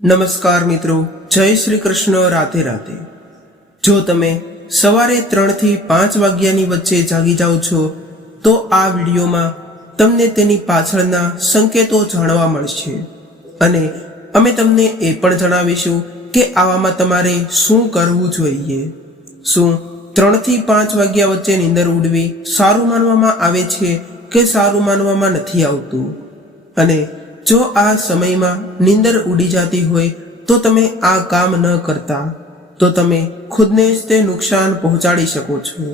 નમસ્કાર મિત્રો, જય શ્રી કૃષ્ણ. રાધે રાધે. જો તમે સવારે 3 થી 5 વાગ્યાની વચ્ચે જાગી જાઓ છો તો આ વિડીયોમાં તમને તેની પાછળના સંકેતો જાણવા મળશે અને અમે તમને એ પણ જણાવીશું કે આવામાં તમારે શું કરવું જોઈએ. શું 3 થી 5 વાગ્યા વચ્ચે નીંદર ઉડવી સારું માનવામાં આવે છે કે સારું માનવામાં નથી આવતું? અને જો આ સમયમાં નીંદર ઉડી જતી હોય તો તમે આ કામ ન કરતા તો તમે ખુદને જ તે નુકસાન પહોંચાડી શકો છો.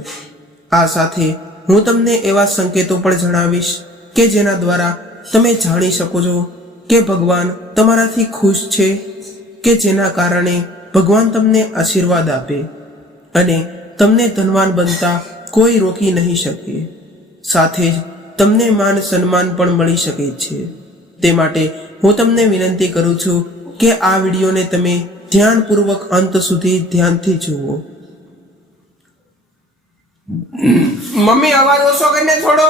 આ સાથે હું તમને એવા સંકેતો પણ જણાવીશ કે જેના દ્વારા તમે જાણી શકો છો કે ભગવાન તમારાથી ખુશ છે, કે જેના કારણે ભગવાન તમને આશીર્વાદ આપે અને તમને ધનવાન બનતા કોઈ રોકી નહીં શકે. સાથે જ તમને માન સન્માન પણ મળી શકે છે. તે માટે હું તમને વિનંતી કરું છું કે આ વિડીયોને તમે ધ્યાનપૂર્વક અંત સુધી ધ્યાનથી જુઓ. મમ્મી, અવાજ ઓછો કરીને થોડો.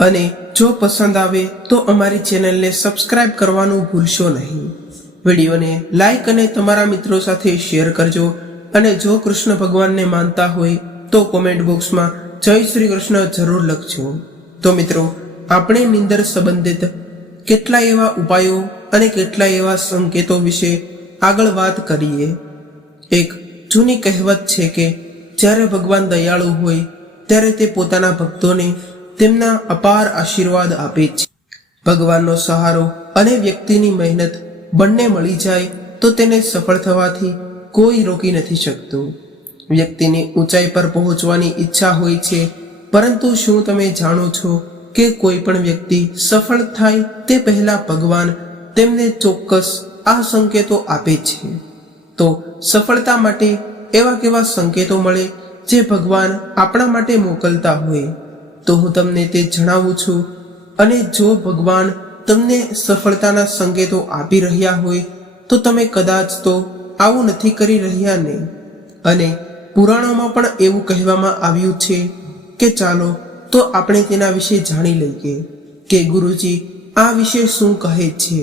અને જો પસંદ આવે તો અમારી ચેનલને સબસ્ક્રાઇબ કરવાનું ભૂલશો નહીં. વિડીયોને લાઈક અને તમારા મિત્રો સાથે શેર કરજો. અને જો કૃષ્ણ ભગવાનને માનતા હોય તો કોમેન્ટ બોક્સમાં જય શ્રી કૃષ્ણ જરૂર લખજો. તો મિત્રો, આપણે નીંદર સંબંધિત કેટલા એવા ઉપાયો અને કેટલા એવા સંકેતો વિશે આગળ વાત કરીએ. એક જૂની કહેવત છે કે જ્યારે ભગવાન દયાળુ હોય ત્યારે તે પોતાના ભક્તોને તેમના અપાર આશીર્વાદ આપે છે. ભગવાનનો સહારો અને વ્યક્તિની મહેનત બંને મળી જાય તો તેને સફળ થવાથી કોઈ રોકી નથી શકતું. વ્યક્તિની ઊંચાઈ પર પહોંચવાની ઈચ્છા હોય છે, પરંતુ શું તમે જાણો છો કે કોઈ પણ વ્યક્તિ સફળ થાય તે પહેલા ભગવાન તેમને ચોક્કસ આ સંકેતો આપે છે? તો સફળતા માટે એવા કેવા સંકેતો મળે જે ભગવાન આપણા માટે મોકલતા હોય તો હું તમને તે જણાવું છું. અને જો ભગવાન તમને સફળતાના સંકેતો આપી રહ્યા હોય તો તમે કદાચ તો આવું નથી કરી રહ્યા ને. અને પુરાણોમાં પણ એવું કહેવામાં આવ્યું છે કે ચાલો તો આપણે તેના વિશે જાણી લઈએ કે ગુરુજી આ વિશે શું કહે છે.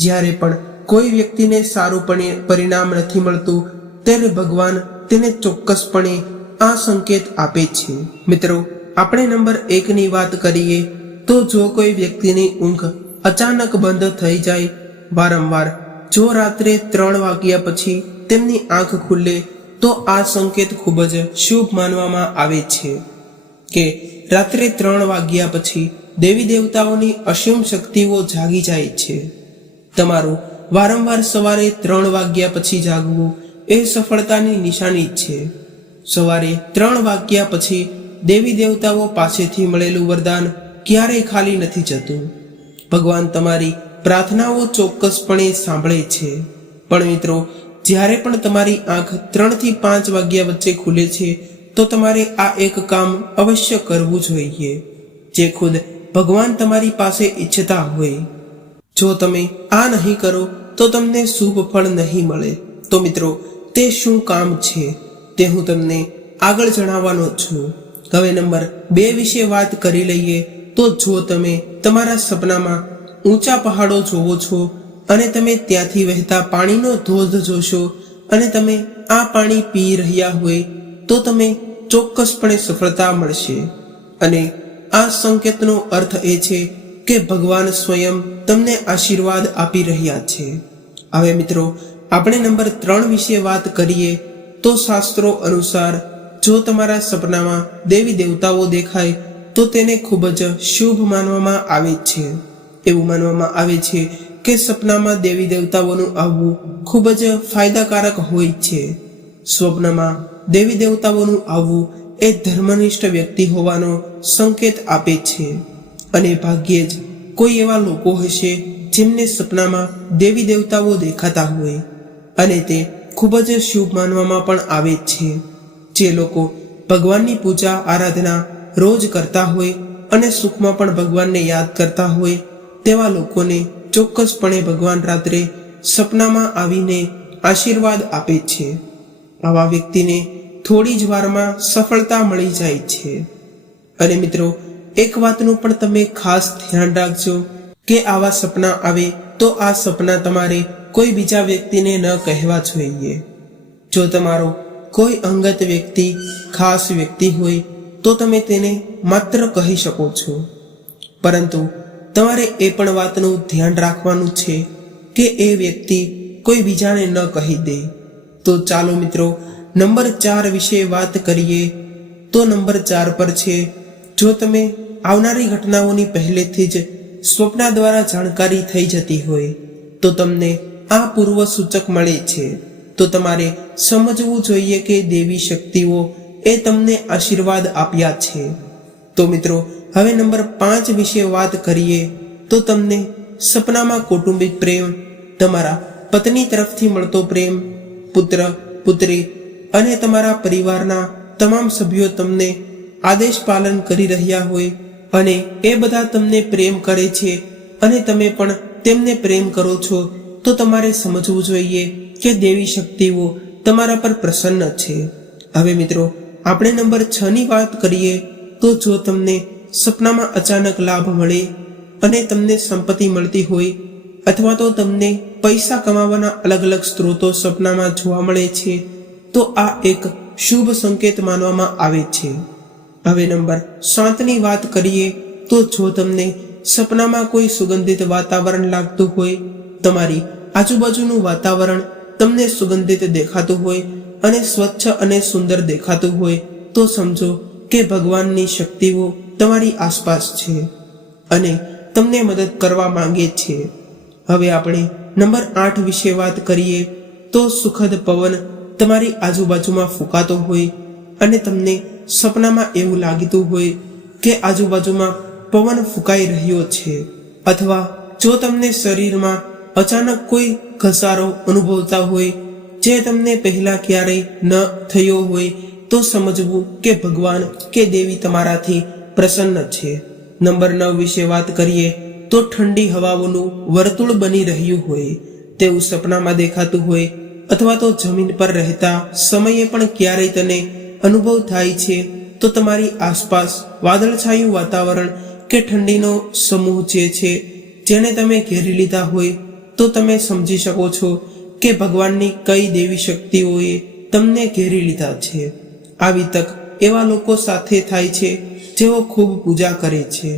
જ્યારે પણ કોઈ વ્યક્તિને સારું પરિણામ નથી મળતું ત્યારે ભગવાન તેને ચોક્કસપણે આ સંકેત આપે છે. મિત્રો, આપણે નંબર 1 ની વાત કરીએ તો જો કોઈ વ્યક્તિની ઊંઘ અચાનક બંધ થઈ જાય, વારંવાર જો રાત્રે 3 વાગ્યા પછી તેમની આંખ ખુલે તો આ સંકેત ખૂબ જ શુભ માનવામાં આવે છે કે રાત્રે 3 વાગ્યા પછી દેવી દેવતાઓની અસીમ શક્તિઓ જાગી જાય છે. તમારું વારંવાર સવારે 3 વાગ્યા પછી જાગવું એ સફળતાની નિશાની છે. સવારે 3 વાગ્યા પછી દેવી દેવતાઓ પાસેથી મળેલું વરદાન ક્યારેય ખાલી નથી જતું. ભગવાન તમારી પ્રાર્થનાઓ ચોક્કસપણે સાંભળે છે. પણ મિત્રો, જ્યારે પણ તમારી આંખ 3 થી 5 વાગ્યા વચ્ચે ખુલે છે તો તમારે આ એક કામ અવશ્ય કરવું જોઈએ જે ખુદ ભગવાન તમારી પાસે ઈચ્છતા હોય. જો તમે આ નહીં કરો તો તમને શુભ ફળ નહીં મળે. તો મિત્રો, તે શું કામ છે તે હું તમને આગળ જણાવવાનો છું. હવે નંબર 2 વિશે વાત કરી લઈએ તો જો તમે તમારા સપનામાં ઊંચા પહાડો જોવો છો અને તમે ત્યાંથી વહેતા પાણીનો ધોધ જોશો અને તમે આ પાણી પી રહ્યા હોય તો તમે ચોક્કસપણે સફળતા મળશે. અને આ સંકેતનો અર્થ એ છે કે ભગવાન સ્વયં તમને આશીર્વાદ આપી રહ્યા છે. હવે મિત્રો, આપણે નંબર 3 વિશે વાત કરીએ તો શાસ્ત્રો અનુસાર જો તમારા સપનામાં દેવી દેવતાઓ દેખાય તો તેને ખૂબ જ શુભ માનવામાં આવે છે. એવું માનવામાં આવે છે કે સપનામાં દેવી દેવતાઓનું આવવું ખૂબ જ ફાયદાકારક હોય છે. સ્વપ્નમાં દેવી દેવતાઓનું આવવું એ ધર્મનિષ્ઠ વ્યક્તિ હોવાનો સંકેત આપે છે. અને ભાગ્યે જ કોઈ એવા લોકો હશે જેમને સપનામાં દેવી દેવતાઓ દેખાતા હોય અને તે ખૂબ જ શુભ માનવામાં પણ આવે છે. જે લોકો ભગવાનની પૂજા આરાધના રોજ કરતા હોય અને સુખમાં પણ ભગવાનને યાદ કરતા હોય તેવા લોકોને ચોક્કસપણે ભગવાન રાત્રે સપનામાં આવીને આશીર્વાદ આપે છે. આવા વ્યક્તિને થોડી જ વારમાં સફળતા મળી જાય છે। અને મિત્રો, એક વાતનું પણ તમે ખાસ ધ્યાન રાખજો કે આવા સપના આવે તો આ સપના તમારે કોઈ બીજા વ્યક્તિને ન કહેવા જોઈએ। જો તમારો કોઈ અંગત વ્યક્તિ, ખાસ વ્યક્તિ હોય તો તમે તેને માત્ર કહી શકો છો, પરંતુ તમારે એ પણ વાતનું ધ્યાન રાખવાનું છે કે એ વ્યક્તિ કોઈ બીજાને ન કહી દે। તો ચાલો મિત્રો, નંબર 4 વિશે વાત કરીએ। તો નંબર 4 પર છે, જો તમે આવનારી ઘટનાઓની પહેલેથી જ સ્વપ્ન દ્વારા જાણકારી થઈ જતી હોય તો તમને આ પૂર્વ સૂચક મળે છે, તો તમારે સમજવું જોઈએ કે દેવી શક્તિઓ એ તમને આશીર્વાદ આપ્યા છે। તો મિત્રો, હવે નંબર 5 વિશે વાત કરીએ। તો તમને સપનામાં કૌટુંબિક પ્રેમ, તમારા પત્ની તરફથી મળતો પ્રેમ, પુત્ર, પુત્રી અને તમારા પરિવારના તમામ સભ્યો તમને આદેશ પાલન કરી રહ્યા હોય અને એ બધા તમને પ્રેમ કરે છે અને તમે પણ તેમને પ્રેમ કરો છો, તો તમારે સમજવું જોઈએ કે દેવી શક્તિઓ તમારા પર પ્રસન્ન છે। હવે મિત્રો, આપણે નંબર 6 ની વાત કરીએ। તો જો તમને સપનામાં અચાનક લાભ મળે અને તમને સંપત્તિ મળતી હોય અથવા તો તમને પૈસા કમાવાના અલગ અલગ સ્ત્રોતો સપનામાં જોવા મળે છે તો આ એક શુભ સંકેત માનવામાં આવે છે। હવે નંબર 7 ની વાત કરીએ। તો જો તમને સપનામાં કોઈ સુગંધિત વાતાવરણ લાગતું હોય, તમારી આજુબાજુનું વાતાવરણ તમને સુગંધિત દેખાતું હોય અને સ્વચ્છ અને સુંદર દેખાતું હોય તો સમજો કે ભગવાનની શક્તિઓ તમારી આસપાસ છે અને તમને મદદ કરવા માંગે છે। હવે આપણે નંબર 8 વિશે વાત કરીએ। તો સુખદ પવન તમારી આજુબાજુમાં ફૂંકાતો હોય અને તમને સપનામાં એવું લાગતું હોય કે આજુબાજુમાં પવન ફૂંકાઈ રહ્યો છે, અથવા જો તમને શરીરમાં અચાનક કોઈ ઘસારો અનુભવતા હોય જે તમને પહેલા ક્યારેય ન થયો હોય તો સમજવું કે ભગવાન કે દેવી તમારાથી પ્રસન્ન છે। નંબર 9 વિશે વાત કરીએ। તો ઠંડી હવાઓનું વર્તુળ બની રહ્યું હોય તેવું સપનામાં દેખાતું હોય અથવા તો જમીન પર રહેતા સમયે પણ ક્યારેય તને અનુભવ થાય છે તો તમારી આસપાસ વાદળછાયું વાતાવરણ કે ઠંડીનો સમૂહ જે છે જેને તમે ઘેરી લીધા હોય તો તમે સમજી શકો છો કે ભગવાનની કઈ દેવી શક્તિઓએ તમને ઘેરી લીધા છે। આવી તક એવા લોકો સાથે થાય છે જેઓ ખૂબ પૂજા કરે છે।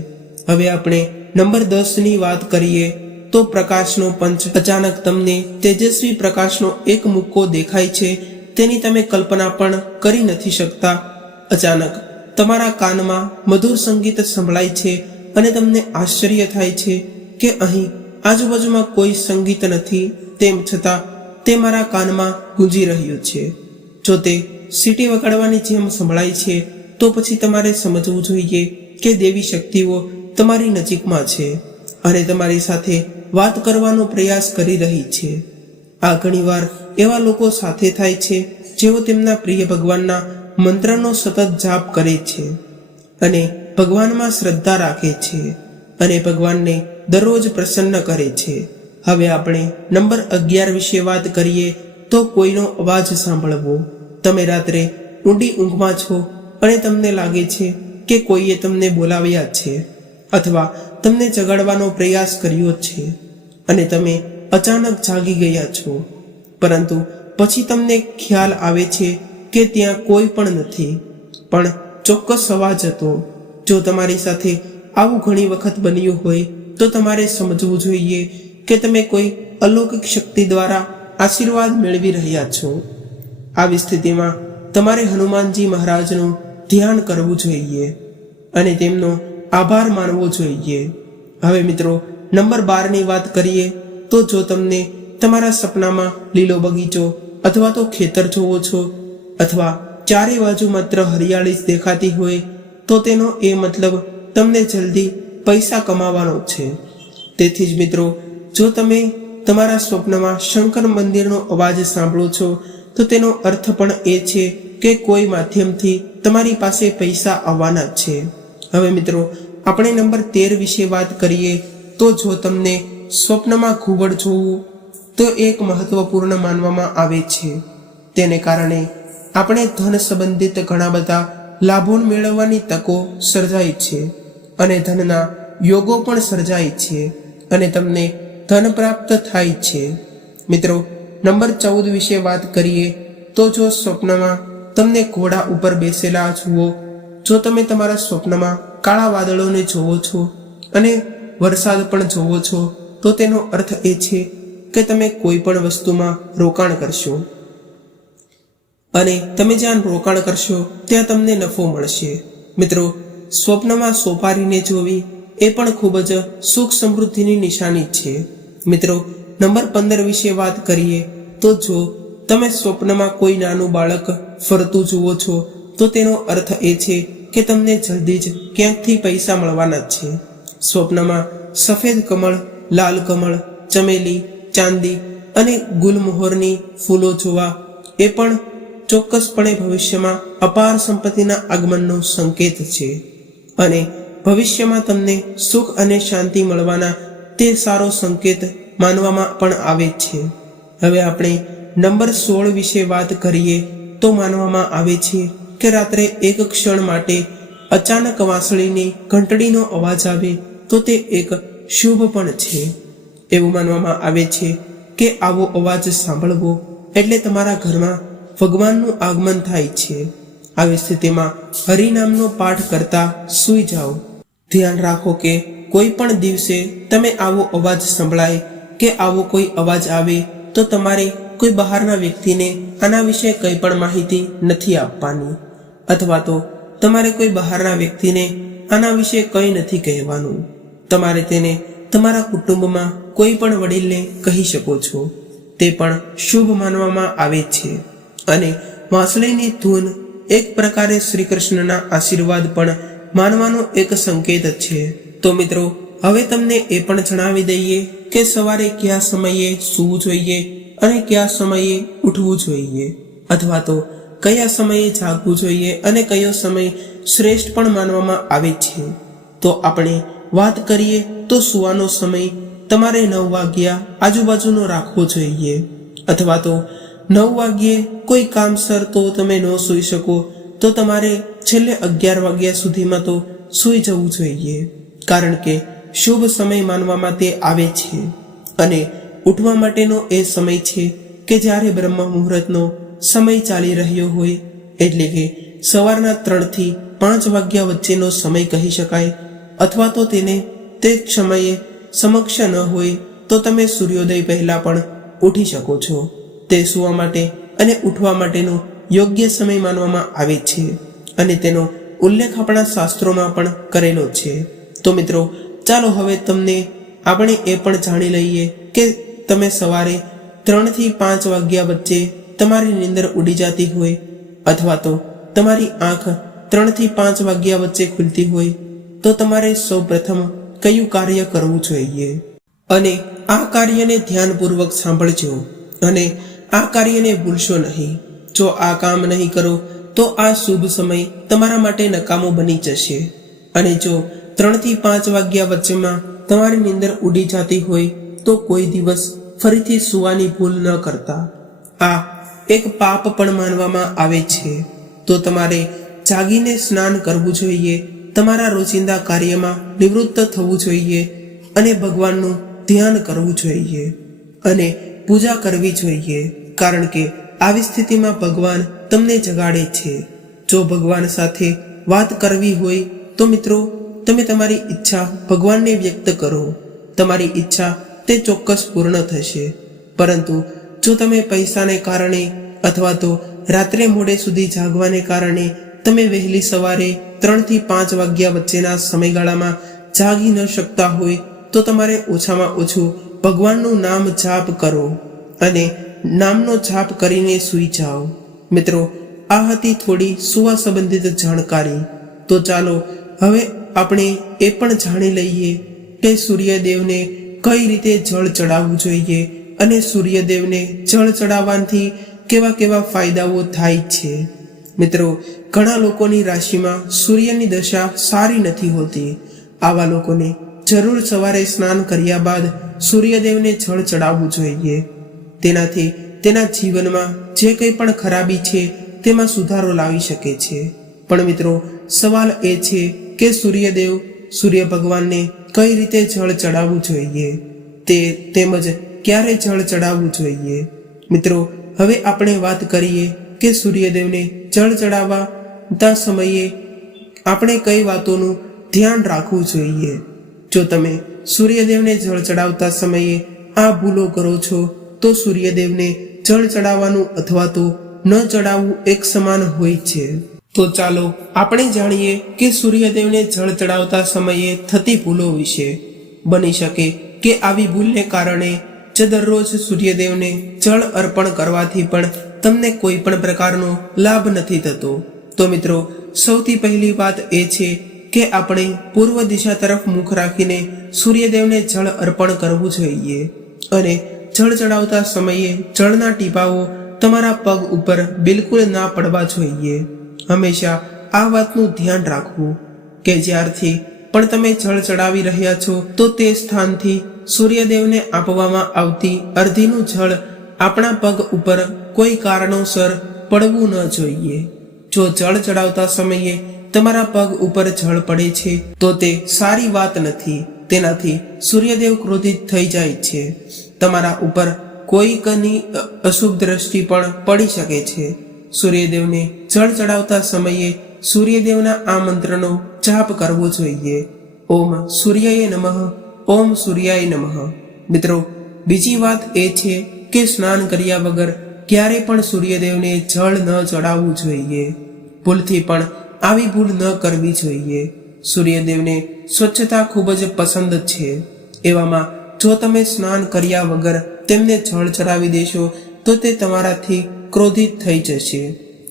હવે આપણે નંબર 10 ની વાત કરીએ। તો પ્રકાશનો પંચ, અચાનક તમને તેજસ્વી પ્રકાશનો એક મુક્કો દેખાય છે તેની તમે કલ્પના પણ કરી નથી શકતા। અચાનક તમારા કાનમાં મધુર સંગીત સંભળાય છે અને તમને આશ્ચર્ય થાય છે કે અહીં આજુબાજુમાં કોઈ સંગીત નથી, તેમ છતાં તે મારા કાનમાં ગૂંજી રહ્યું છે। જો તે સીટી વગાડવાની જેમ સંભળાય છે તો પછી તમારે સમજવું જોઈએ કે દેવી શક્તિઓ તમારી નજીકમાં છે અને તમારી સાથે વાત કરવાનો પ્રયાસ કરી રહી છે। આ ઘણીવાર એવા લોકો સાથે થાય છે જેઓ તેમના પ્રિય ભગવાનના મંત્રનો સતત જાપ કરે છે અને ભગવાનમાં શ્રદ્ધા રાખે છે અને ભગવાનને દરરોજ પ્રસન્ન કરે છે। હવે આપણે નંબર 11 વિશે વાત કરીએ। તો કોઈનો અવાજ સાંભળવો। તમે રાત્રે ઊંડી ઊંઘમાં છો અને તમને લાગે છે કે કોઈએ તમને બોલાવ્યા છે અથવા તમને જગાડવાનો પ્રયાસ કર્યો છે અને તમે અચાનક જાગી ગયા છો, પરંતુ પછી તમને ખ્યાલ આવે છે કે ત્યાં કોઈ પણ નથી, પણ ચોક્કસ અવાજ હતો। જો તમારી સાથે આવું ઘણી વખત બન્યું હોય તો તમારે સમજવું જોઈએ કે તમે કોઈ અલૌકિક શક્તિ દ્વારા આશીર્વાદ મેળવી રહ્યા છો। આવી સ્થિતિમાં તમારે હનુમાનજી મહારાજનું ધ્યાન કરવું જોઈએ અને તેમનો આભાર માનવો જોઈએ। હવે મિત્રો, નંબર 12 ની વાત કરીએ। તો જો તમને તમારા સપનામાં લીલો બગીચો અથવા તો ખેતર જોવો છો અથવા ચારે બાજુ માત્ર હરિયાળી જ દેખાતી હોય તો તેનો એ મતલબ તમને જલ્દી પૈસા કમાવાનો છે। તેથી જ મિત્રો, જો તમે તમારા સ્વપ્નમાં શંકર મંદિરનો અવાજ સાંભળો છો તો તેનો અર્થ પણ એ છે કે કોઈ માધ્યમથી તમારી પાસે પૈસા આવવાના છે। હવે મિત્રો, આપણે નંબર 13 વિશે વાત કરીએ। તો જો તમને સ્વપ્નમાં ઘુવડ જોવું તો એક મહત્વપૂર્ણ માનવામાં આવે છે। તેને કારણે આપણે ધન સંબંધિત ઘણા બધા લાભો મેળવવાની તકો સર્જાય છે અને ધનના યોગો પણ સર્જાય છે અને તમને ધન પ્રાપ્ત થાય છે. મિત્રો, નંબર 14 વિશે વાત કરીએ તો જો સ્વપ્નમાં તમને ઘોડા ઉપર બેસેલા જુઓ, જો તમે તમારા સ્વપ્નમાં કાળા વાદળોને જોવો છો અને વરસાદ પણ જોવો છો, તો તેનો અર્થ એ છે કે તમે કોઈ પણ વસ્તુમાં રોકાણ કરશો અને તમે જ્યાં રોકાણ કરશો ત્યાં તમને નફો મળશે. મિત્રો, સ્વપ્નમાં સોપારીને જોવી એ પણ ખૂબ જ સુખ સમૃદ્ધિની નિશાની છે. મિત્રો, નંબર 15 વિશે વાત કરીએ તો જો તમે સ્વપ્નમાં કોઈ નાનું બાળક ફરતું જુઓ છો, તો તેનો અર્થ એ છે કે તમને જલ્દી જ ક્યાંકથી પૈસા મળવાના છે. સ્વપ્નમાં સફેદ કમળ, લાલ કમળ, ચમેલી, ચાંદી અને ગુલમોહરની ફૂલો જોવા એ પણ ચોક્કસપણે ભવિષ્યમાં અપાર સંપત્તિના આગમનનો સંકેત છે અને ભવિષ્યમાં તમને સુખ અને શાંતિ મળવાના તે સારો સંકેત માનવામાં પણ આવે છે. હવે આપણે નંબર 16 વિશે વાત કરીએ તો માનવામાં આવે છે કે રાત્રે એક ક્ષણ માટે અચાનક વાંસળીની ઘંટડીનો અવાજ આવે તો તે એક શુભ પણ છે. એવું માનવામાં આવે છે કે આવો અવાજ સાંભળવો એટલે તમારા ઘરમાં ભગવાનનું આગમન થાય છે. આવી સ્થિતિમાં હરિનામનો પાઠ કરતા સૂઈ જાઓ. ધ્યાન રાખો કે કોઈ પણ દિવસે તમે આવો અવાજ સંભળાય કે આવો કોઈ અવાજ આવે તો તમારે કોઈ બહારના વ્યક્તિને આના વિશે કંઈ પણ માહિતી નથી આપવાની, અથવા તો તમારે કોઈ બહારના વ્યક્તિને આના વિશે કંઈ નથી કહેવાનું. તમારે તેને તમારા કુટુંબમાં કોઈ પણ વડીલને કહી શકો છો. તે પણ શુભ માનવામાં આવે છે અને વાંસળીની ધૂન એક પ્રકારે શ્રી કૃષ્ણના આશીર્વાદ પણ માનવાનો એક સંકેત છે. તો મિત્રો, હવે તમને એ પણ જણાવી દઈએ કે સવારે કયા સમયે સૂવું જોઈએ અને કયા સમયે ઉઠવું જોઈએ, અથવા તો કયા સમયે જાગવું જોઈએ અને કયો સમય શ્રેષ્ઠ પણ માનવામાં આવે છે. તો આપણે વાત કરીએ તો સૂવાનો સમય તમારે 9 વાગ્યા આજુબાજુનો રાખવો જોઈએ, અથવા તો 9 વાગ્યે કોઈ કામસર તો તમે ન સૂઈ શકો તો તમારે છેલ્લે 11 વાગ્યા સુધીમાં તો સૂઈ જવું જોઈએ, કારણ કે શુભ સમય માનવામાં તે આવે છે. અને ઉઠવા માટેનો એ સમય છે કે જ્યારે બ્રહ્મ મુહૂર્તનો સમય ચાલી રહ્યો હોય, એટલે કે સવારના 3 થી 5 વાગ્યા વચ્ચેનો સમય કહી શકાય, અથવા તો તેને તે સમયે સમક્ષ ન હોય તો તમે સૂર્યોદય પહેલા પણ ઉઠી શકો છો. તે સૂવા માટે અને ઉઠવા માટેનો યોગ્ય સમય માનવામાં આવે છે અને તેનો ઉલ્લેખ આપણા શાસ્ત્રોમાં પણ કરેલો છે. તો મિત્રો, ચાલો હવે આપણે એ પણ જાણી લઈએ કે તમે સવારે 3 થી 5 વાગ્યા વચ્ચે તમારી નીંદર ઉડી જતી હોય, અથવા તો તમારી આંખ 3 થી 5 વાગ્યા વચ્ચે ખુલતી હોય, તો તમારે સૌપ્રથમ કયું કાર્ય કરવું જોઈએ. અને આ કાર્યને ધ્યાનપૂર્વક સાંભળજો અને આ કાર્યને ભૂલશો નહીં. જો આ કામ નહીં કરો તો આ શુભ સમય તમારા માટે નકામો બની જશે. અને જો 3 થી 5 વાગ્યા વચ્ચેમાં તમારી નીંદર ઉડી જતી હોય તો કોઈ દિવસ ફરીથી સૂવાની ભૂલ ન કરતા. આ એક પાપ પણ માનવામાં આવે છે. તો તમારે જાગીને સ્નાન કરવું જોઈએ, તમારા રોજિંદા કાર્યમાં નિવૃત્ત થવું જોઈએ અને ભગવાનનું ધ્યાન કરવું જોઈએ અને પૂજા કરવી જોઈએ, કારણ કે આવી સ્થિતિમાં ભગવાન તમને જગાડે છે. જો ભગવાન સાથે વાત કરવી હોય તો મિત્રો, તમે તમારી ઈચ્છા ભગવાનને વ્યક્ત કરો. તમારી ઈચ્છા તે ચોક્કસ પૂર્ણ થશે. પરંતુ જો તમે પૈસાને કારણે અથવા તો રાત્રે મોડે સુધી જાગવાને કારણે તમે વહેલી સવારે 3 થી 5 વાગ્યા વચ્ચેના સમયગાળામાં જાગી ન શકતા હોય તો તમારે ઓછામાં ઓછું ભગવાનનું નામ જાપ કરો અને નામનો જાપ કરીને સૂઈ જાઓ. મિત્રો, આ હતી થોડી સુવા સંબંધિત જાણકારી. તો ચાલો હવે આપણે એ પણ જાણી લઈએ કે સૂર્યદેવને કઈ રીતે જળ ચડાવવું જોઈએ અને સૂર્યદેવને જળ ચડાવવાથી કેવા કેવા ફાયદાઓ થાય છે. મિત્રો, ઘણા લોકોની રાશિમાં સૂર્યની દશા સારી નથી હોતી. આવા લોકોને જરૂર સવારે સ્નાન કર્યા બાદ સૂર્યદેવને જળ ચડાવવું જોઈએ. તેનાથી તેના જીવનમાં જે કંઈ પણ ખરાબી છે તે તેમાં સુધારો લાવી શકે છે. પણ મિત્રો, સવાલ એ છે કે સૂર્ય ભગવાનને કઈ રીતે જળ ચડાવવું જોઈએ, તેમજ ક્યારે જળ ચડાવવું જોઈએ. મિત્રો, હવે આપણે વાત કરીએ કે સૂર્યદેવને જળ ચડાવતા સમયે આપણે કઈ વાતોનું ધ્યાન રાખવું જોઈએ. જો તમે સૂર્યદેવને જળ ચડાવતા સમયે આ ભૂલો કરો છો તો સૂર્યદેવને જળ ચડાવવાનું અથવા તો ન ચડાવવું એક સમાન હોય છે. તો ચાલો આપણે જાણીએ કે સૂર્યદેવને જળ ચડાવતા સમયે થતી ભૂલો વિશે. બની શકે કે આવી ભૂલને કારણે જ દરરોજ સૂર્યદેવને જળ અર્પણ કરવાથી પણ તમને કોઈ પણ પ્રકારનો લાભ નથી થતો. તો મિત્રો, સૌથી પહેલી વાત એ છે કે આપણે પૂર્વ દિશા તરફ મુખ રાખીને સૂર્યદેવને જળ અર્પણ કરવું જોઈએ. અને જળ ચડાવતા સમયે જળના ટીપાઓ તમારા પગ ઉપર બિલકુલ ના પડવા જોઈએ. હંમેશા આ વાતનું ધ્યાન રાખવું કે જ્યારથી પણ તમે જળ ચડાવી રહ્યા છો તો તે સ્થાનથી સૂર્યદેવને આપવામાં આવતી અર્ધીનું જળ આપણા પગ ઉપર કોઈ કારણોસર પડવું ન જોઈએ. જો જળ ચડાવતા સમયે તમારા પગ ઉપર જળ પડે છે તો તે સારી વાત નથી. તેનાથી સૂર્યદેવ ક્રોધિત થઈ જાય છે. તમારા ઉપર કોઈકની અશુભ દ્રષ્ટિ પણ પડી શકે છે. સૂર્યદેવને જળ ચડાવતા સમયે સૂર્યદેવના આ મંત્રનો જાપ કરવો જોઈએ. ઓમ સૂર્યાય નમઃ, ઓમ સૂર્યાય નમઃ. મિત્રો, બીજી વાત એ છે કે સ્નાન કર્યા વગર ક્યારે પણ સૂર્યદેવને જળ ન ચડાવવું જોઈએ. ભૂલથી પણ આવી ભૂલ ન કરવી જોઈએ. સૂર્યદેવને સ્વચ્છતા ખૂબ જ પસંદ છે. એવામાં જો તમે સ્નાન કર્યા વગર તેમને જળ ચડાવી દેશો તો તે તમારાથી ક્રોધિત થઈ જશે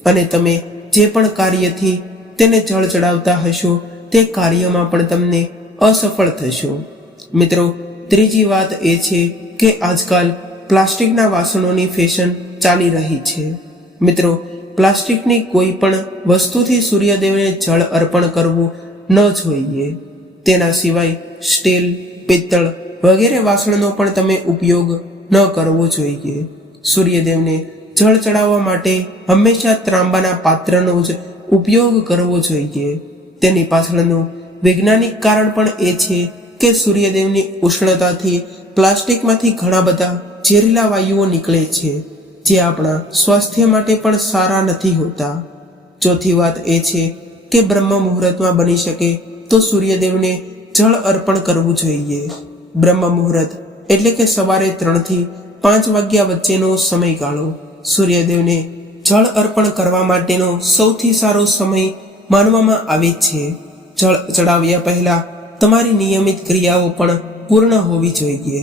અને તમે જે પણ કાર્યથી તેને જળ ચડાવતા હશો તે કાર્યમાં પણ તમને અસફળ થશો. મિત્રો, ત્રીજી વાત એ છે કે આજકાલ પ્લાસ્ટિકના વાસણોની ફેશન ચાલી રહી છે. મિત્રો, પ્લાસ્ટિકની કોઈ પણ વસ્તુથી સૂર્યદેવને જળ અર્પણ કરવું ન જોઈએ. તેના સિવાય સ્ટીલ, પિત્તળ વગેરે વાસણનો પણ તમે ઉપયોગ ન કરવો જોઈએ. સૂર્યદેવને જળ ચડાવવા માટે હંમેશા ત્રાંબાના પાત્રનો જ ઉપયોગ કરવો જોઈએ. તેની પાછળનું વૈજ્ઞાનિક કારણ પણ એ છે કે સૂર્યદેવની ઉષ્ણતાથી પ્લાસ્ટિકમાંથી ઘણા બધા ઝેરીલા વાયુઓ નીકળે છે જે આપણા સ્વાસ્થ્ય માટે પણ સારા નથી હોતા. ચોથી વાત એ છે કે બ્રહ્મ મુહૂર્તમાં બની શકે તો સૂર્યદેવને જળ અર્પણ કરવું જોઈએ. બ્રહ્મ મુહૂર્ત એટલે કે સવારે 3 થી 5 વાગ્યા વચ્ચેનો સમયગાળો સૂર્યદેવને જળ અર્પણ કરવા માટેનો સૌથી સારો સમય માનવામાં આવે છે. જળ ચડાવ્યા પહેલા તમારી નિયમિત ક્રિયાઓ પણ પૂર્ણ હોવી જોઈએ.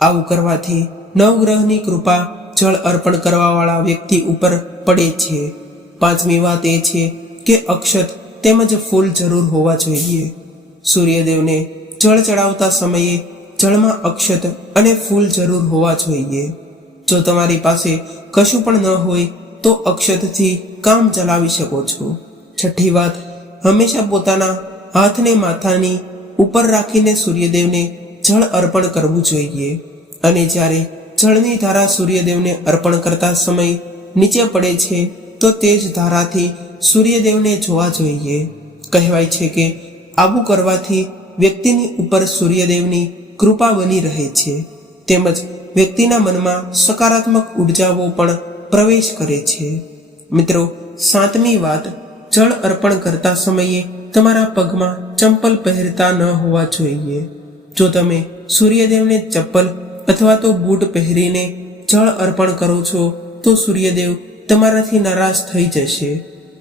આવું કરવાથી નવગ્રહની કૃપા જળ અર્પણ કરવાવાળા વ્યક્તિ ઉપર પડે છે. પાંચમી વાત એ છે કે અક્ષત તેમજ ફૂલ જરૂર હોવા જોઈએ. સૂર્યદેવને જળ ચડાવતા સમયે જળમાં અક્ષત અને ફૂલ જરૂર હોવા જોઈએ. જો તમારી પાસે કશું પણ ન હોય તો અક્ષતથી કામ ચલાવી શકો છો. છઠ્ઠી વાત, હંમેશા પોતાના હાથને માથાની ઉપર રાખીને સૂર્યદેવને જળ અર્પણ કરવું જોઈએ. અને જ્યારે જળની ધારા સૂર્યદેવને અર્પણ કરતા સમય નીચે પડે છે તો તે જ ધારાથી સૂર્યદેવને જોવા જોઈએ. કહેવાય છે કે આવું કરવાથી વ્યક્તિની ઉપર સૂર્યદેવની કૃપા બની રહે છે તેમજ વ્યક્તિના મનમાં સકારાત્મક ઉર્જાઓ પણ પ્રવેશ કરે છે. મિત્રો, સાતમી વાત, જળ અર્પણ કરતા સમયે તમારા પગમાં ચંપલ પહેરતા ન હોવા જોઈએ. જો તમે સૂર્યદેવને ચપ્પલ અથવા તો બૂટ પહેરીને જળ અર્પણ કરો છો તો સૂર્યદેવ તમારાથી નારાજ થઈ જશે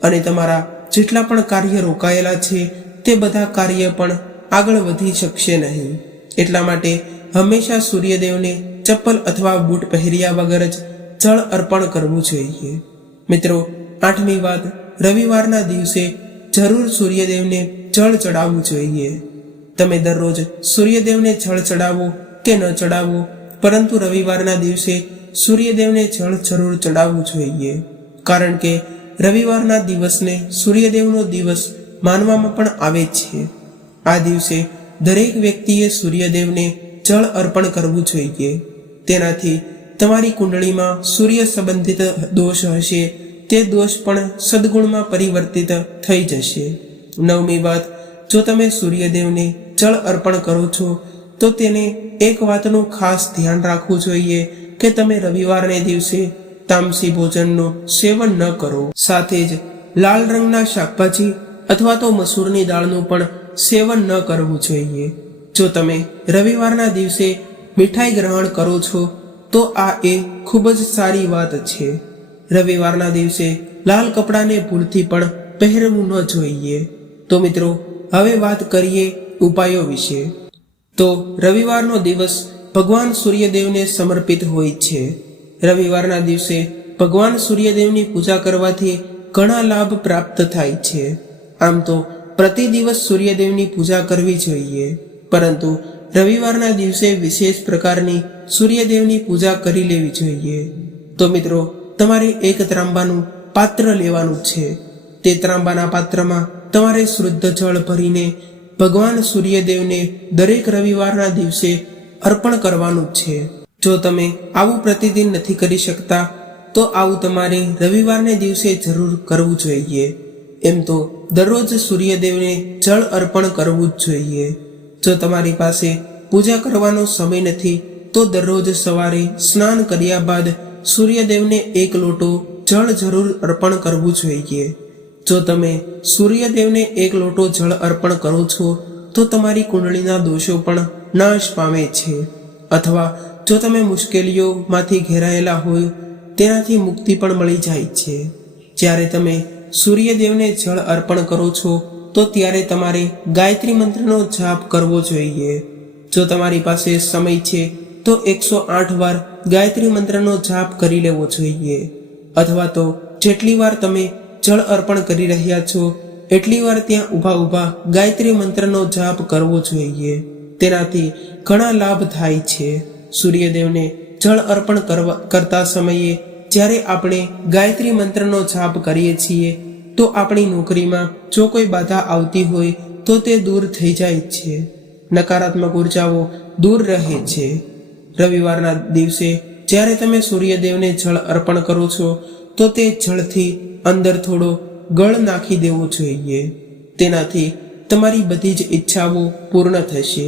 અને તમારા જેટલા પણ કાર્ય રોકાયેલા છે તે બધા કાર્ય પણ આગળ વધી શકશે નહીં. એટલા માટે હંમેશા સૂર્યદેવને ચપ્પલ અથવા બૂટ પહેર્યા વગર જ જળ અર્પણ કરવું જોઈએ. મિત્રો, આઠમી વાત, રવિવારના દિવસે જરૂર સૂર્યદેવને જળ ચડાવવું જોઈએ. તમે દરરોજ સૂર્યદેવને જળ ચડાવો કે ન ચડાવો, પરંતુ રવિવારના દિવસે સૂર્યદેવને જળ જરૂર ચડાવવું જોઈએ. કારણ કે રવિવારના દિવસને સૂર્યદેવનો દિવસ માનવામાં પણ આવે છે. આ દિવસે દરેક વ્યક્તિએ સૂર્યદેવને જળ અર્પણ કરવું જોઈએ. તેનાથી તમારી કુંડળીમાં સૂર્ય સંબંધિત દોષ હશે તે દોષ પણ સદગુણમાં પરિવર્તિત થઈ જશે. 9મી વાત, જો તમે સૂર્યદેવને જળ અર્પણ કરો છો તો તેને એક વાતનું ખાસ ધ્યાન રાખવું જોઈએ કે તમે રવિવારને દિવસે તામસી ભોજનનું સેવન ન કરો. સાથે જ લાલ રંગના શાકભાજી અથવા તો મસૂરની દાળનું પણ સેવન ન કરવું જોઈએ. જો તમે રવિવારના દિવસે મીઠાઈ ગ્રહણ કરો છો તો આ એ ખૂબ જ સારી વાત છે. રવિવારના દિવસે લાલ કપડાને ભૂલથી પણ પહેરવું ન જોઈએ. તો મિત્રો, હવે વાત કરીએ ઉપાયો વિશે. તો રવિવારનો દિવસ ભગવાન સૂર્યદેવને સમર્પિત હોય છે. રવિવારના દિવસે ભગવાન સૂર્યદેવની પૂજા કરવાથી ઘણા લાભ પ્રાપ્ત થાય છે. આમ તો પ્રતિ દિવસ સૂર્યદેવની પૂજા કરવી જોઈએ, પરંતુ રવિવારના દિવસે વિશેષ પ્રકારની સૂર્યદેવની પૂજા કરી લેવી જોઈએ. તો મિત્રો, તમારે એક ત્રાંબાનું પાત્ર લેવાનું છે. તે ત્રાંબાના પાત્રમાં તમારે શુદ્ધ જળ ભરીને ભગવાન સૂર્યદેવને દરેક રવિવારના દિવસે અર્પણ કરવાનું છે. જો તમે આવું પ્રતિદિન નથી કરી શકતા તો આવું તમારે રવિવારને દિવસે જરૂર કરવું જોઈએ. એમ તો દરરોજ સૂર્યદેવને જળ અર્પણ કરવું જ જોઈએ. જો તમારી પાસે પૂજા કરવાનો સમય નથી તો દરરોજ સવારે સ્નાન કર્યા બાદ સૂર્યદેવને 1 લોટો જળ જરૂર અર્પણ કરવું જોઈએ. જો તમે સૂર્યદેવને 1 લોટો જળ અર્પણ કરો છો તો તમારી કુંડળીના દોષો પણ નાશ પામે છે. અથવા જો તમે મુશ્કેલીઓમાંથી ઘેરાયેલા હોય તેનાથી મુક્તિ પણ મળી જાય છે. જ્યારે તમે સૂર્યદેવને જળ અર્પણ કરો છો તો ત્યારે તમારે ગાયત્રી મંત્રનો જાપ કરવો જોઈએ. જો તમારી પાસે સમય છે તો 108 વાર ગાયત્રી મંત્રનો જાપ કરી લેવો જોઈએ. અથવા તો જેટલી વાર તમે જળ અર્પણ કરી રહ્યા છો એટલી વાર ત્યાં ઊભા ગાયત્રી મંત્રનો જાપ કરવો જોઈએ. તેનાથી ઘણા લાભ થાય છે. સૂર્યદેવને જળ અર્પણ કરતા સમયે જ્યારે આપણે ગાયત્રી મંત્રનો જાપ કરીએ છીએ તો આપણી નોકરીમાં જો કોઈ બાધા આવતી હોય તો તે દૂર થઈ જાય છે. નકારાત્મક ઉર્જાઓ દૂર રહે છે. રવિવારના દિવસે જ્યારે તમે સૂર્યદેવને જળ અર્પણ કરો છો તો તે જળથી અંદર થોડો ગળ નાખી દેવો જોઈએ. તેનાથી તમારી બધી જ ઈચ્છાઓ પૂર્ણ થશે.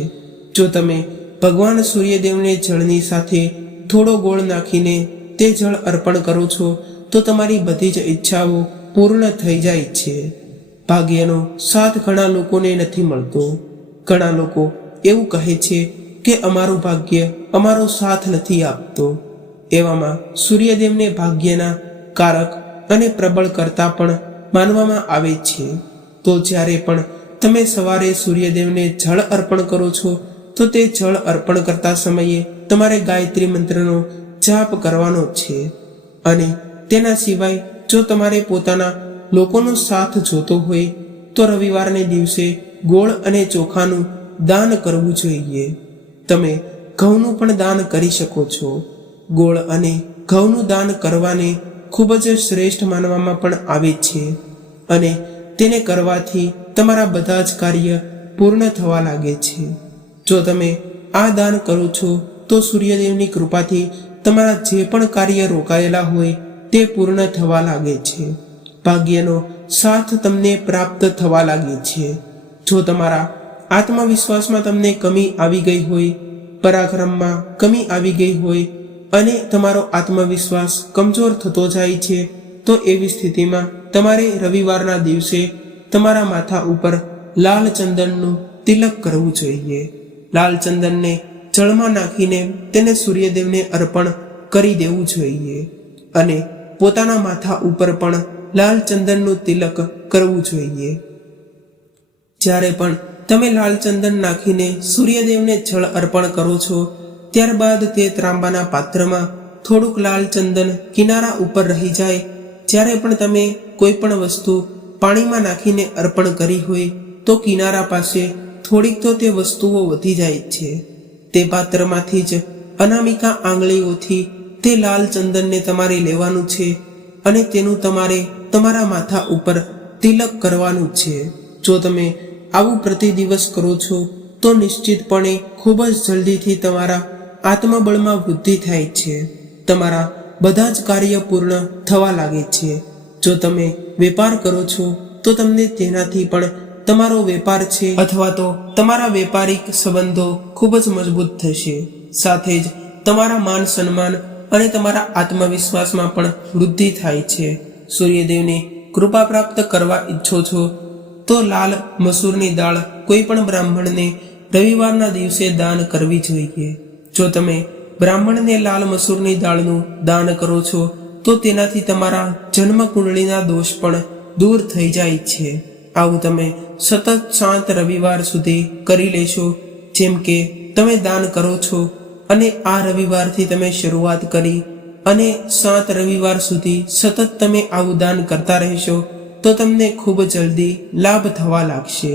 જો તમે ભગવાન સૂર્યદેવને જળની સાથે થોડો ગોળ નાખીને તે જળ અર્પણ કરો છો તો તમારી બધી જ ઈચ્છાઓ પૂર્ણ થઈ જાય છે. ભાગ્યનો સાથ ઘણા લોકોને નથી મળતો. ઘણા લોકો એવું કહે છે કે અમારું ભાગ્ય અમારો સાથ નથી આપતો. એવામાં સૂર્યદેવને ભાગ્યના કારક અને પ્રબળ કરતા પણ માનવામાં આવે છે. તો જ્યારે પણ તમે સવારે સૂર્યદેવને જળ અર્પણ કરો છો તો તે જળ અર્પણ કરતા સમયે તમારે ગાયત્રી મંત્રનો જાપ કરવાનો છે. અને તેના સિવાય જો તમારે પોતાના લોકોનો સાથ જોતો હોય તો રવિવારને દિવસે ગોળ અને ચોખાનું દાન કરવું જોઈએ. તમે ઘઉંનું પણ દાન કરી શકો છો. ગોળ અને ઘઉંનું દાન કરવાને ખૂબ જ શ્રેષ્ઠ માનવામાં પણ આવે છે અને તેને કરવાથી તમારા બધા જ કાર્ય પૂર્ણ થવા લાગે છે. જો તમે આ દાન કરો છો તો સૂર્યદેવની કૃપાથી તમારા જે પણ કાર્ય રોકાયેલા હોય તે પૂર્ણ થવા લાગે છે. ભાગ્યનો સાથ તમને પ્રાપ્ત થવા લાગે છે. જો તમારા આત્મવિશ્વાસમાં તમને કમી આવી ગઈ હોય, પરાક્રમમાં કમી આવી ગઈ હોય અને તમારો આત્મવિશ્વાસ કમજોર થતો જાય છે તો એવી સ્થિતિમાં તમારે રવિવારના દિવસે તમારા માથા ઉપર લાલ ચંદનનું તિલક કરવું જોઈએ. લાલ ચંદનને જળમાં નાખીને તેને સૂર્યદેવને અર્પણ કરી દેવું જોઈએ અને પોતાના માથા ઉપર પણ લાલ ચંદનનું તિલક કરવું જોઈએ. જ્યારે પણ તમે લાલ ચંદન નાખીને સૂર્યદેવને જળ અર્પણ કરો છો ત્યારબાદ તે ત્રાંબાના પાત્રમાં થોડુંક લાલ ચંદન કિનારા ઉપર રહી જાય. જ્યારે પણ તમે કોઈ પણ વસ્તુ પાણીમાં નાખીને અર્પણ કરી હોય તો કિનારા પાસે થોડીક તો તે વસ્તુઓ વધી જાય છે. તે પાત્રમાંથી જ અનામિકા આંગળીઓથી તે લાલ ચંદનને તમારે લેવાનું છે અને તેનું તમારે તમારા માથા ઉપર તિલક કરવાનું છે. જો તમે આવું પ્રતિ દિવસ કરો છો તો નિશ્ચિતપણે ખૂબ જ જલ્દીથી તમારા આત્મબળમાં વૃદ્ધિ થાય છે. તમારા બધા જ કાર્ય પૂર્ણ થવા લાગે છે જો તમે વેપાર કરો છો તો તમને તેનાથી પણ તમારો વેપાર છે અથવા તો તમારા વેપારિક સંબંધો ખૂબ જ મજબૂત થશે. સાથે જ તમારા માન સન્માન અને તમારા આત્મવિશ્વાસમાં પણ વૃદ્ધિ થાય છે. સૂર્યદેવને કૃપા પ્રાપ્ત કરવા ઈચ્છો છો તો લાલ મસૂરની દાળ કોઈ પણ બ્રાહ્મણને રવિવારના દિવસે દાન કરવી જોઈએ. જો તમે બ્રાહ્મણને લાલ મસૂરની દાળનું દાન કરો છો તો તેનાથી તમારા જન્મ કુંડળીના દોષ પણ દૂર થઈ જાય છે. આવું તમે સતત 7 રવિવાર સુધી કરી લેશો. જેમ કે તમે દાન કરો છો અને આ રવિવારથી તમે શરૂઆત કરી અને 7 રવિવાર સુધી સતત તમે આવું દાન કરતા રહેશો તો તમને ખૂબ જલ્દી લાભ થવા લાગશે.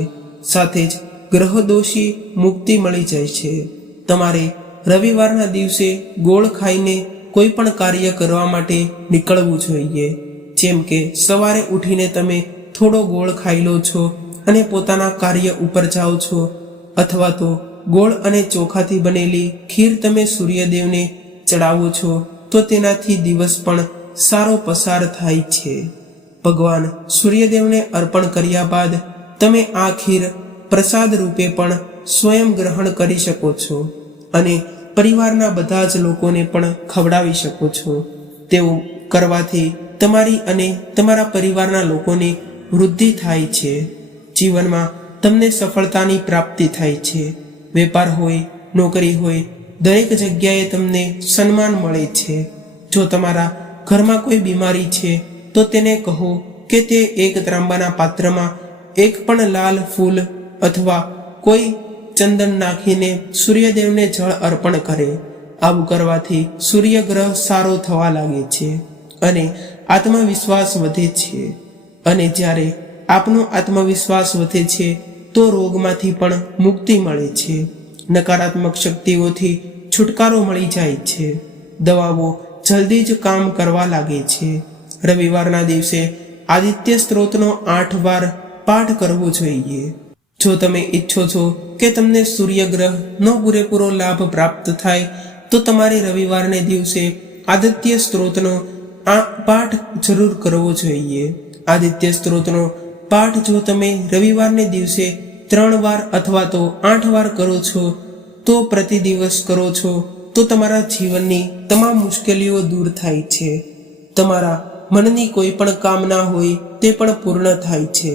સાથે જ ગ્રહ દોષી મુક્તિ મળી જાય છે. તમારે રવિવારના દિવસે ગોળ ખાઈને કોઈ પણ કાર્ય કરવા માટે નીકળવું જોઈએ. જેમ કે સવારે ઉઠીને તમે થોડો ગોળ ખાઈ લો છો અને પોતાના કાર્ય ઉપર જાઓ છો, અથવા તો ગોળ અને ચોખાથી બનેલી ખીર તમે સૂર્યદેવને ચડાવો છો તો તેનાથી દિવસ પણ સારો પસાર થાય છે. ભગવાન સૂર્યદેવને અર્પણ કર્યા બાદ તમે આ ખીર પ્રસાદ રૂપે પણ સ્વયં ગ્રહણ કરી શકો છો અને પરિવારના બધા જ લોકોને પણ ખવડાવી શકો છો. તેવું કરવાથી તમારી અને તમારા પરિવારના લોકોને વૃદ્ધિ થાય છે. જીવનમાં તમને સફળતાની પ્રાપ્તિ થાય છે. વેપાર હોય, નોકરી હોય, દરેક જગ્યાએ તમને સન્માન મળે છે. જો તમારા ઘરમાં કોઈ બીમારી છે તો તેને કહો કે તે એક ત્રાંબાના પાત્રમાં એક પણ લાલ ફૂલ અથવા કોઈ ચંદન નાખીને સૂર્યદેવને જળ અર્પણ કરે. આવું કરવાથી સૂર્યગ્રહ સારો થવા લાગે છે અને આત્મવિશ્વાસ વધે છે. અને જ્યારે આપનો આત્મવિશ્વાસ વધે છે તો રોગમાંથી પણ મુક્તિ મળે છે. નકારાત્મક શક્તિઓથી છુટકારો મળી જાય છે. દવાઓ જલ્દી જ કામ કરવા લાગે છે. રવિવારના દિવસે આદિત્ય સ્ત્રોતનો 8 વાર પાઠ કરવો જોઈએ. જો તમે ઈચ્છો છો કે તમને સૂર્યગ્રહનો પૂરેપૂરો લાભ પ્રાપ્ત થાય તો તમારે રવિવારને દિવસે આદિત્ય સ્ત્રોતનો આ પાઠ જરૂર કરવો જોઈએ. આદિત્ય સ્ત્રોતનો પાઠ જો તમે રવિવારને દિવસે 3 વાર અથવા તો 8 વાર કરો છો તો પ્રતિ દિવસ કરો છો તો તમારા જીવનની તમામ મુશ્કેલીઓ દૂર થાય છે. તમારા મનની કોઈ પણ કામના હોય તે પણ પૂર્ણ થાય છે.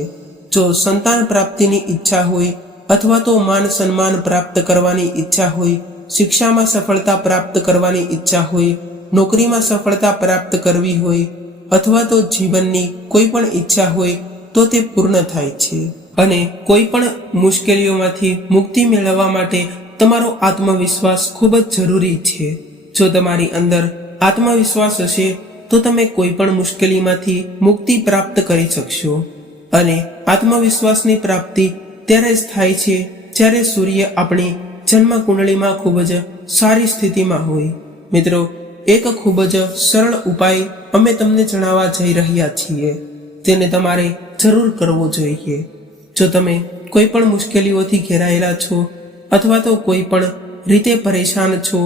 જો સંતાન પ્રાપ્તિની ઈચ્છા હોય અથવા તો માન સન્માન પ્રાપ્ત કરવાની ઈચ્છા હોય, શિક્ષામાં સફળતા પ્રાપ્ત કરવાની ઈચ્છા હોય, નોકરીમાં સફળતા પ્રાપ્ત કરવી હોય અથવા તો જીવનની કોઈ પણ ઈચ્છા હોય તો તે પૂર્ણ થાય છે. અને કોઈ પણ મુશ્કેલીઓમાંથી મુક્તિ મેળવવા માટે તમારો આત્મવિશ્વાસ ખૂબ જ જરૂરી છે. જો તમારી અંદર આત્મવિશ્વાસ હશે તો તમે કોઈ પણ મુશ્કેલીમાંથી મુક્તિ પ્રાપ્ત કરી શકશો. અને આત્મવિશ્વાસની પ્રાપ્તિ ત્યારે જ થાય છે જ્યારે સૂર્ય આપણી જન્મ કુંડળીમાં ખૂબ જ સારી સ્થિતિમાં હોય. મિત્રો, એક ખૂબ જ સરળ ઉપાય અમે તમને જણાવવા જઈ રહ્યા છીએ. તેને તમારે જરૂર કરવો જોઈએ. જો તમે કોઈ પણ મુશ્કેલીઓથી ઘેરાયેલા છો અથવા તો કોઈ પણ રીતે પરેશાન છો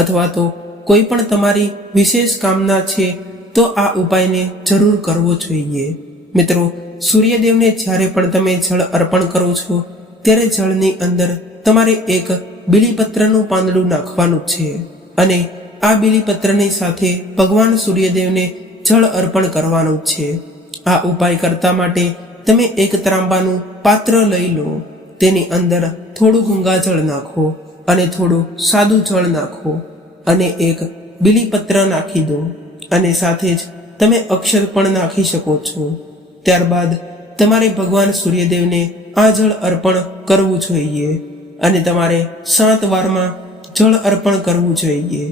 અથવા તો કોઈ પણ તમારી વિશેષ કામના છે તો આ ઉપાયને જરૂર કરવો જોઈએ. મિત્રો, સૂર્યદેવને જ્યારે પણ તમે જળ અર્પણ કરો છો ત્યારે જળની અંદર તમારે એક બીલીપત્રનું પાંદડું નાખવાનું છે અને આ બીલીપત્રની સાથે ભગવાન સૂર્યદેવને જળ અર્પણ કરવાનું છે. આ ઉપાય કરતા માટે તમે એક ત્રાંબાનું પાત્ર લઈ લો. તેની અંદર થોડું ગંગાજળ નાખો અને થોડું સાદું જળ નાખો અને એક બીલીપત્ર નાખી દો અને સાથે જ તમે અક્ષર પણ નાખી શકો છો. ત્યારબાદ તમારે ભગવાન સૂર્યદેવને આ જળ અર્પણ કરવું જોઈએ અને તમારે 7 વારમાં જળ અર્પણ કરવું જોઈએ.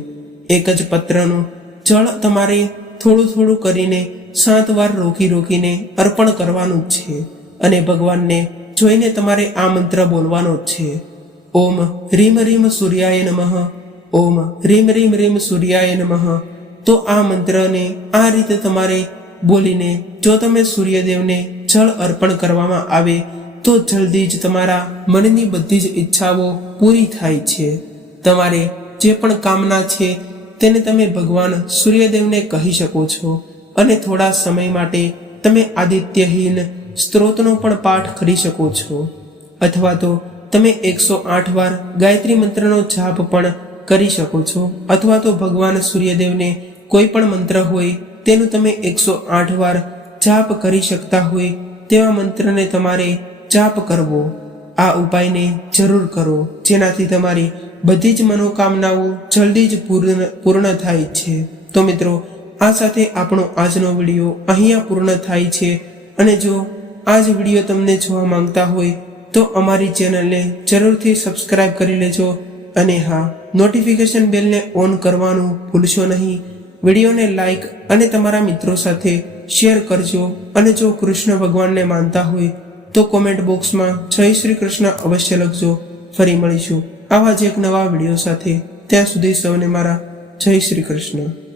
એક જ પત્રનું જળ તમારે થોડું થોડું કરીને 7 વાર રોકીને અર્પણ કરવાનું છે અને ભગવાનને જોઈને તમારે આ મંત્ર બોલવાનો છે. ઓમ રીમ રીમ સૂર્યાય નમઃ, ઓમ રીમ રીમ રીમ સૂર્યાય નમઃ. તો આ મંત્રને આ રીતે તમારે બોલીને જો તમે સૂર્યદેવને જળ અર્પણ કરવામાં આવે તો જલ્દી જ તમારા મનની બધી જ ઈચ્છાઓ પૂરી થાય છે. તમારે જે પણ કામના છે તેને તમે ભગવાન સૂર્યદેવને કહી શકો છો અને થોડા સમય માટે તમે આદિત્યહીન સ્ત્રોતનો પણ પાઠ કરી શકો છો, અથવા તો તમે 108 વાર ગાયત્રી મંત્રનો જાપ પણ કરી શકો છો, અથવા તો ભગવાન સૂર્યદેવને કોઈ પણ મંત્ર હોય તેનું તમે 108 વાર જાપ કરી શકતા હોય તેવા મંત્રને તમારે જાપ કરવો. આ ઉપાયને જરૂર કરો, જેનાથી તમારી બધી જ મનોકામનાઓ જલ્દી જ પૂર્ણ થાય છે. તો મિત્રો, આ સાથે આપણો આજનો વિડીયો અહીંયા પૂર્ણ થાય છે. અને જો આ જ વિડીયો તમને જોવા માંગતા હોય તો અમારી ચેનલને જરૂરથી સબસ્ક્રાઇબ કરી લેજો. અને હા, નોટિફિકેશન બેલને ઓન કરવાનું ભૂલશો નહીં. વિડીયોને લાઈક અને તમારા મિત્રો સાથે શેર કરજો. અને જો કૃષ્ણ ભગવાનને માનતા હોય તો કોમેન્ટ બોક્સમાં જય શ્રી કૃષ્ણ અવશ્ય લખજો. ફરી મળીશું આવા જ એક નવા વિડીયો સાથે. ત્યાં સુધી સૌને મારા જય શ્રી કૃષ્ણ.